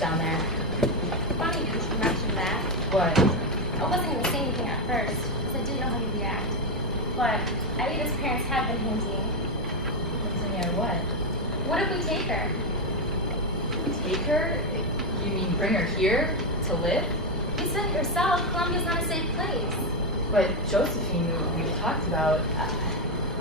down there. Funny you should mention that. What? I wasn't going to say anything at first, because I didn't know how you'd react. But Aida's parents have been hinting. Hinting at what? What if we take her? Take her? You mean bring her here to live? You said it yourself, Columbia's not a safe place. But Josephine, we talked about,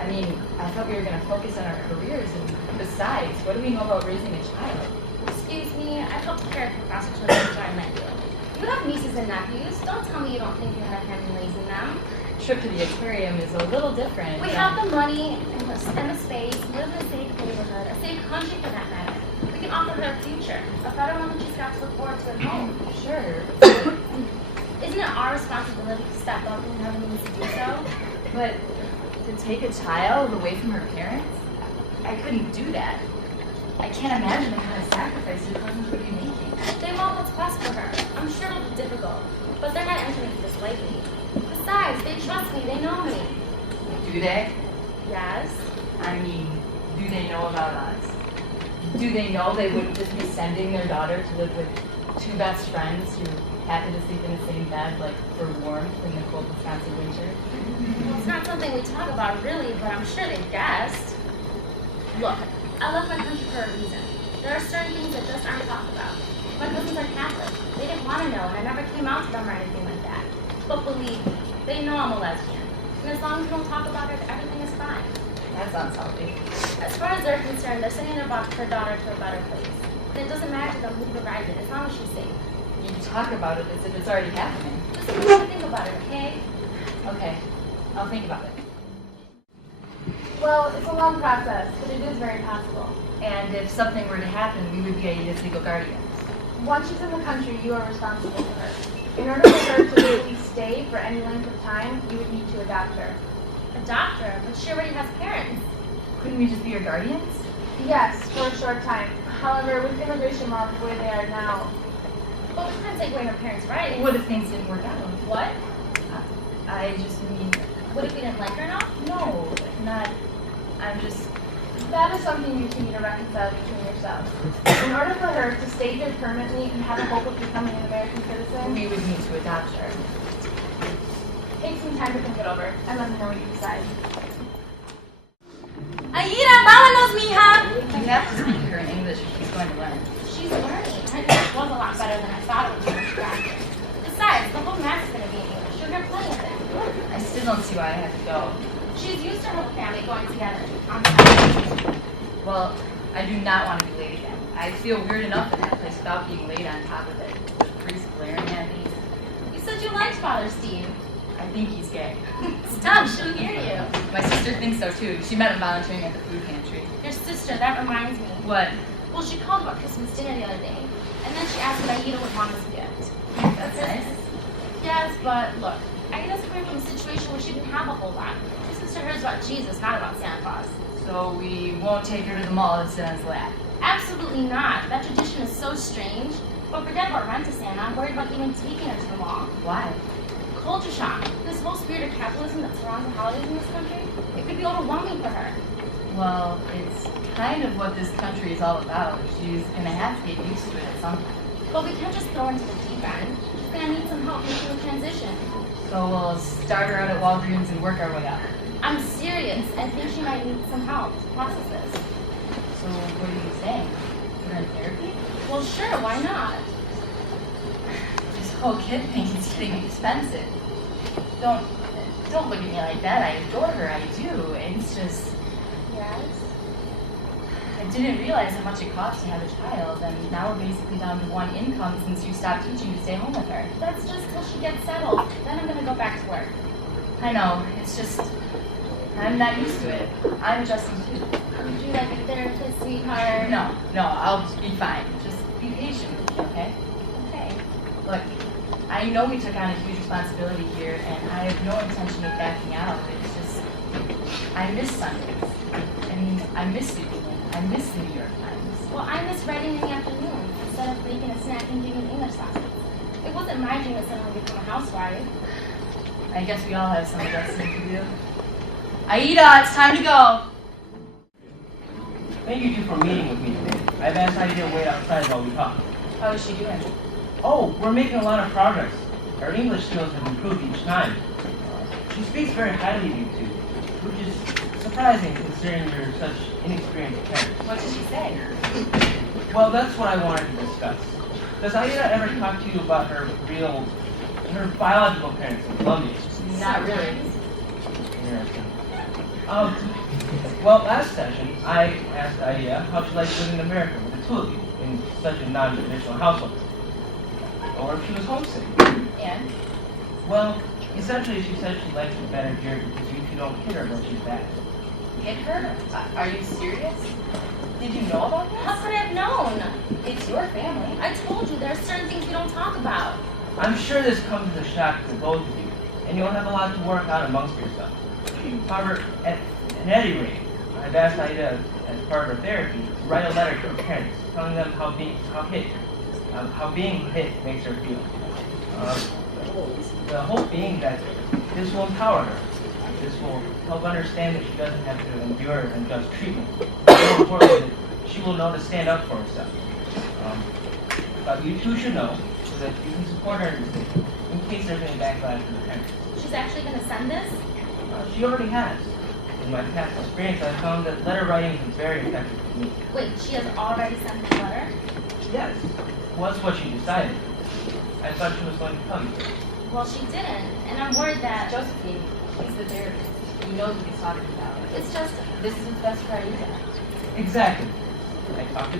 I mean, I thought we were going to focus on our careers, and besides, what do we know about raising a child? Excuse me, I helped prepare for foster children before I met you. You have nieces and nephews. Don't tell me you don't think you're going to have him raising them. Trip to the aquarium is a little different. We have the money and the space, live in a safe neighborhood, a safe country for that matter. We can offer her a future, a better one than she's got to look forward to at home. Sure. Isn't it our responsibility to step up when we have a means to do so? But to take a child away from her parents? I couldn't do that. I can't imagine the kind of sacrifice your cousins would be making. They want what's best for her. I'm sure it'll be difficult, but they're not entering into this lightly. Besides, they trust me, they know me. Do they? Yes. I mean, do they know about us? Do they know they wouldn't just be sending their daughter to live with two best friends who happen to sleep in the same bed, like, for warmth in the cold Wisconsin winter? Well, it's not something we talk about really, but I'm sure they've guessed. Look, I left my country for a reason. There are certain things that just aren't talked about. My cousins are Catholic. They didn't want to know, and I never came out to them or anything like that. But believe me, they know I'm a lesbian. And as long as we don't talk about it, everything is fine. That sounds healthy. As far as they're concerned, they're sending their daughter to a better place. And it doesn't matter to them who provides it, as long as she's safe. You talk about it as if it's already happening. Just need to think about it, okay? Okay, I'll think about it. Well, it's a long process, but it is very possible. And if something were to happen, we would be Aida's legal guardians. Once she's in the country, you are responsible for her. In order for her to really stay for any length of time, you would need to adopt her. Adopt her, but she already has parents. Couldn't we just be your guardians? Yes, for a short time. However, with immigration laws the way they are now, But we can't take away her parents' rights. What if things didn't work out? What? I just mean, What if we didn't like her enough? no, not, I'm just, that is something you two need to reconcile between yourselves. In order for her to stay here permanently and have a hope of becoming an American citizen, we would need to adopt her. take some time to think it over and let me know what you decide. Aida, vámonos, mija! You have to speak to her in English if she's going to learn. She's learning. Her English was a lot better than I thought it would be when she got here. Besides, the whole math is going to be in English. You'll hear plenty of it. I still don't see why I have to go. She's used to her whole family going together. On time. Well, I do not want to be late again. I feel weird enough in that place without being late on top of it. The priest glaring at me. You said you liked Father Steve. I think he's gay. Stop, she'll hear you. My sister thinks so too. She met him volunteering at the food pantry. Your sister, that reminds me. What? Well, she called about Christmas dinner the other day, and then she asked what Aida would want as a gift. That's nice. Yes, but look, Aida's coming from a situation where she didn't have a whole lot. Her sister hears about Jesus, not about Santa Claus. So we won't take her to the mall to sit on his lap. Absolutely not. That tradition is so strange. But forget about rent to Santa. I'm worried about even taking her to the mall. Why? Culture shock. This whole spirit of capitalism that surrounds the holidays in this country, it could be overwhelming for her. Well, it's kind of what this country is all about. She's gonna have to get used to it at some point. But we can't just throw her into the deep end. She's gonna need some help making the transition. So we'll start her out at Walgreens and work our way up. I'm serious. I think she might need some help to process this. So what are you saying? Put her in therapy? Well, sure, why not? This whole kid thing is getting expensive. Don't look at me like that. I adore her. I do. It's just, Yes? I didn't realize how much it costs to have a child, and now we're basically down to one income since you stopped teaching to stay home with her. That's just till she gets settled. Then I'm gonna go back to work. I know. It's just, I'm not used to it. I'm adjusting too. Would you like a therapist, sweetheart? No, I'll be fine. Just be patient with me, okay? Okay. Look, I know we took on a huge responsibility here, and I have no intention of backing out. It's just, I miss Sundays, and I miss you, and I miss the New York Times. Well, I miss writing in the afternoon instead of baking a snack and giving English lessons. It wasn't my dream to suddenly become a housewife. I guess we all have some adjusting to do. Aida, it's time to go. Thank you two for meeting with me today. I've asked Aida to wait outside while we talk. How is she doing? Oh, we're making a lot of progress. Her English skills have improved each time. She speaks very highly of you two, which is surprising considering you're such inexperienced parents. What did she say? Well, that's what I wanted to discuss. Does Aida ever talk to you about her biological parents in Columbia? Not really. Interesting. Well, last session, I asked Aida how she liked living in America with the two of you in such a non-traditional household. Or if she was homesick. And? Well, essentially she said she likes it better here because you two don't hit her when she's bad. Hit her? Are you serious? Did you know about this? How could I have known? It's your family. I told you, there are certain things we don't talk about. I'm sure this comes as a shock to both of you, and you'll have a lot to work out amongst yourselves. However, at any rate, I've asked Aida, as part of her therapy, to write a letter to her parents, telling them how being hit makes her feel. The hope being that this will empower her. This will help understand that she doesn't have to endure unjust treatment. More importantly, that she will know to stand up for herself. But you two should know so that you can support her in case there's any backlash from the parents. She's actually going to send this? She already has. In my past experience, I've found that letter writing is very effective for me. Wait, she has already sent this letter? Yes, well, that's what she decided. I thought she was going to tell you. Well, she didn't, and I'm worried that... Josephine, he's the therapist. He knows what he's talking about. It's just... This is what's best for Aida. Exactly. I talked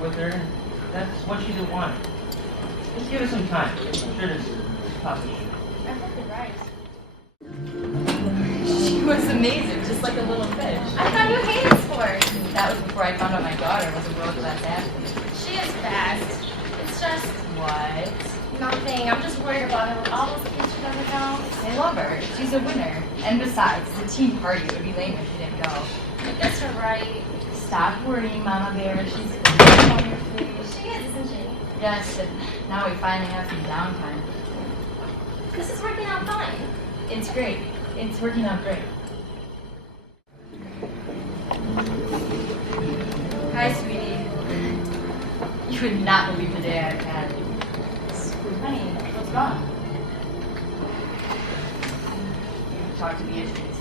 with her, and that's what she didn't want. Just give it some time. I'm sure this is possible. I think you're right. She was amazing, just like a little fish. I thought you hated sports. That was before I found out my daughter was a world-class athlete. She is fast. It's just What? nothing. I'm just worried about her with all those kids she doesn't know. I love her. She's a winner. And besides, it's a team party. It would be lame if she didn't go. I guess you're right. Stop worrying, Mama Bear. She's on your face. She is, isn't she? Yes, and now we finally have some downtime. This is working out fine. It's great. It's working out great. Hi, sweetie. You would not believe the day I've had. Honey, what's wrong? You talked to Beatrice.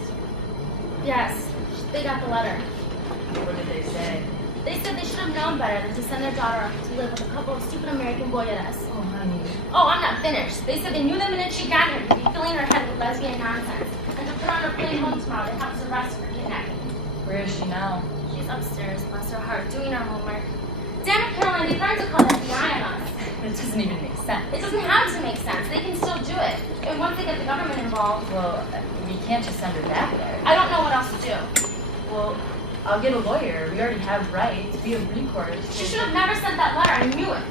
Yes, they got the letter. What did they say? They said they should have known better than to send their daughter off to live with a couple of stupid American boyeras. Oh, honey. Oh, I'm not finished. They said they knew the minute she got here to be filling her head with lesbian nonsense. And to put her on a plane home tomorrow, they have to arrest her for kidnapping. Where is she now? She's upstairs, bless her heart, doing her homework. Damn it, Caroline, they tried to call the FBI on us. It doesn't even make sense. It doesn't have to make sense. They can still do it. And once they get the government involved, Well, we can't just send her back there. I don't know what else to do. Well, I'll get a lawyer. We already have rights. We have recourse. She should have never sent that letter. I knew it.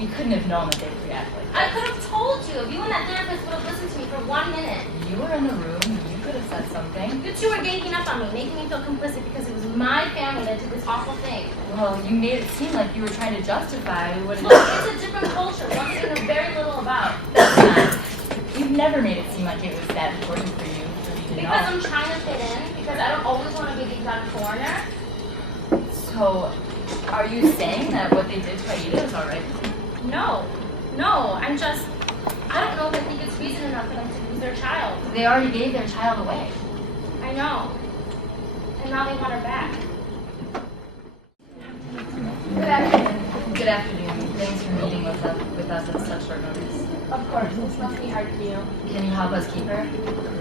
We couldn't have known that they'd react like I that. could have told you. If you and that therapist would have listened to me for 1 minute. You were in the room. You could have said something. You two were ganging up on me, making me feel complicit because it was my family that did this awful thing. Well, you made it seem like you were trying to justify what it Look, it's a different culture, one thing I know very little about. That's not. You've never made it seem like it was that important for you to Because know. I'm trying to fit in, because I don't always want to be the exotic foreigner. So, are you saying that what they did to Aida is alright? No, I'm just, I don't know if I think it's reason enough for them to lose their child. They already gave their child away. I know. And now they want her back. Good afternoon. Good afternoon. Thanks for meeting with us at such short notice. Of course, this must be hard for you. Can you help us keep her?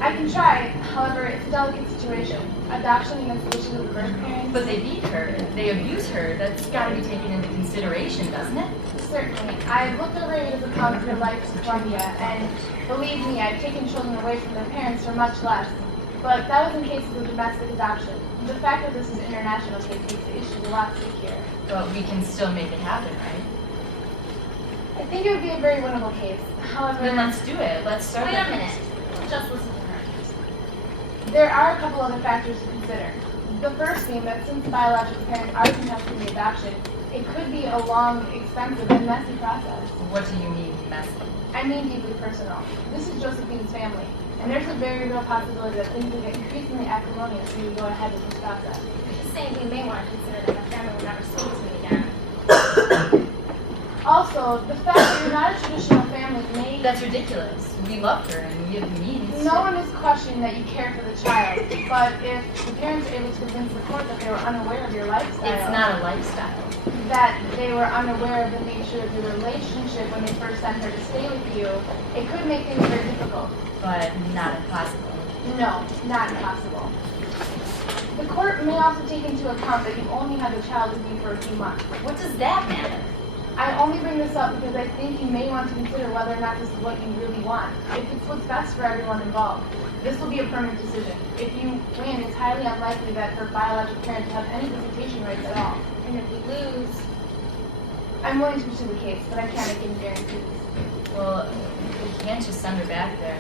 I can try. However, it's a delicate situation. Adoption against the wishes of the birth parents. But they beat her. They abuse her. That's got to be taken into consideration, doesn't it? Certainly. I've looked over Ada's account of her life in Columbia, and believe me, I've taken children away from their parents for much less. But that was in cases of domestic adoption. The fact that this is an international case makes the issue a lot stickier. But we can still make it happen, right? I think it would be a very winnable case. However, Then let's do it. Let's start. Wait a that minute. case. Just listen to her. there are a couple other factors to consider. The first being that since biological parents are contesting the adoption, it could be a long, expensive, and messy process. What do you mean, messy? I mean deeply personal. This is Josephine's family, and there's a very real possibility that things will get increasingly acrimonious when we go ahead with this process. Just saying we may want to consider that my family will never speak to me again. Also, the fact that you're not a traditional family may... That's ridiculous. We love her and we have the means. No one is questioning that you care for the child, but if the parents are able to convince the court that they were unaware of your lifestyle... It's not a lifestyle. That they were unaware of the nature of your relationship when they first sent her to stay with you, it could make things very difficult. But not impossible. No, not impossible. The court may also take into account that you only had the child with you for a few months. What does that matter? I only bring this up because I think you may want to consider whether or not this is what you really want. If it's what's best for everyone involved, this will be a permanent decision. If you win, it's highly unlikely that her biological parents have any visitation rights at all. And if we lose, I'm willing to pursue the case, but I can't make any guarantees. Well, we can't just send her back there.